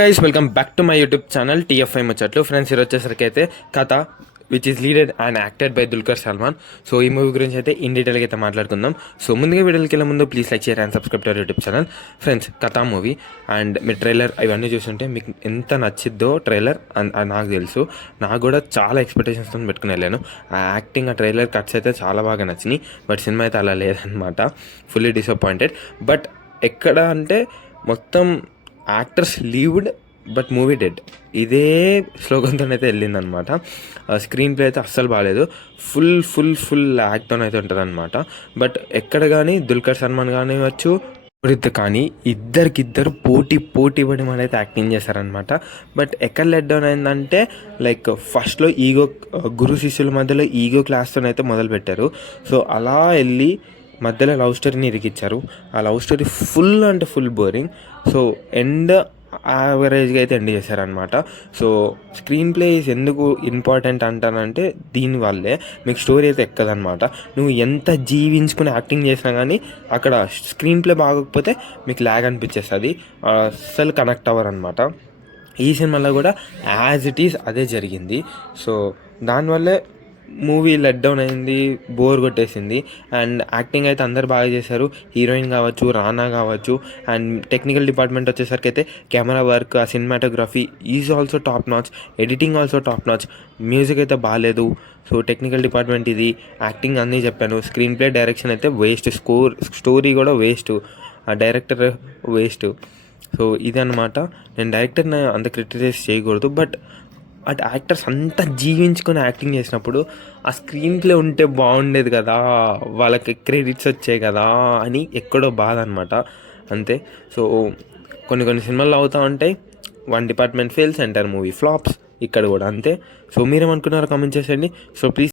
Guys welcome back to my YouTube channel TFI ముచ్చట్లు. Friends ఈరోజు వచ్చేసరికి అయితే కథ which is లీడెడ్ and acted by Dulquer Salman. So ఈ మూవీ గురించి అయితే ఇన్ డీటెయిల్గా అయితే మాట్లాడుకుందాం. సో ముందుగా వీడియోకి వెళ్ళే ముందు please like share and subscribe to YouTube channel. Friends కథ మూవీ అండ్ మీ ట్రైలర్ ఇవన్నీ చూస్తుంటే మీకు ఎంత నచ్చిద్దో ట్రైలర్ నాకు తెలుసు. నాకు కూడా చాలా ఎక్స్పెక్టేషన్స్తో పెట్టుకుని వెళ్ళాను. ఆ యాక్టింగ్ ఆ ట్రైలర్ కట్స్ అయితే చాలా బాగా నచ్చినాయి. బట్ సినిమా అయితే అలా లేదనమాట. Fully disappointed. బట్ ఎక్కడ అంటే మొత్తం యాక్టర్స్ లీవ్డ్ బట్ మూవీ డెడ్, ఇదే స్లోగన్తో అయితే వెళ్ళిందనమాట. స్క్రీన్ ప్లే అయితే అస్సలు బాగాలేదు. ఫుల్ యాక్ట్తో అయితే ఉంటుంది అనమాట. బట్ ఎక్కడ కానీ దుల్కర్ సల్మాన్ కానివ్వచ్చు కానీ ఇద్దరికిద్దరు పోటీ పడి మన అయితే యాక్టింగ్ చేశారనమాట. బట్ ఎక్కడ లెట్ డౌన్ అయిందంటే లైక్ ఫస్ట్లో గురు శిష్యుల మధ్యలో ఈగో క్లాస్తో అయితే మొదలు పెట్టారు. సో అలా వెళ్ళి మధ్యలో లవ్ స్టోరీని ఇరికిచ్చారు. ఆ love story full boring. So end యావరేజ్గా అయితే ఎండ్ చేశారనమాట. సో స్క్రీన్ ప్లే ఎందుకు ఇంపార్టెంట్ అంటానంటే దీనివల్లే మీకు స్టోరీ అయితే ఎక్కదనమాట. నువ్వు ఎంత జీవించుకుని యాక్టింగ్ చేసినా కానీ అక్కడ స్క్రీన్ ప్లే బాగోకపోతే మీకు ల్యాగ్ అనిపించేస్తుంది, అస్సలు కనెక్ట్ అవ్వరు అనమాట. ఈ సినిమాలో కూడా యాజ్ ఇట్ ఈస్ అదే జరిగింది. సో దానివల్లే మూవీ లెట్ డౌన్ అయింది, బోర్ కొట్టేసింది. అండ్ యాక్టింగ్ అయితే అందరు బాగా చేశారు. హీరోయిన్ కావచ్చు, రానా కావచ్చు. అండ్ టెక్నికల్ డిపార్ట్మెంట్ వచ్చేసరికి అయితే కెమెరా వర్క్, ఆ cinematography is also top notch, editing also top notch. Music అయితే బాగాలేదు. సో టెక్నికల్ డిపార్ట్మెంట్ ఇది, యాక్టింగ్ అన్నీ చెప్పాను. స్క్రీన్ ప్లే, డైరెక్షన్ అయితే వేస్ట్, స్టోరీ కూడా వేస్ట్, ఆ డైరెక్టర్ వేస్ట్. సో ఇదన్నమాట. నేను డైరెక్టర్ని అంత క్రిటిసైజ్ చేయకూడదు. బట్ అటు యాక్టర్స్ అంతా జీవించుకొని యాక్టింగ్ చేసినప్పుడు ఆ స్క్రీన్ ప్లే ఉంటే బాగుండేది కదా, వాళ్ళకి క్రెడిట్స్ వచ్చాయి కదా అని ఎక్కడో బాధ అనమాట, అంతే. సో కొన్ని సినిమాలు అవుతూ ఉంటాయి, one department fails, entire movie flops. ఇక్కడ కూడా అంతే. సో మీరేమనుకున్నారో కామెంట్ చేసేయండి. So please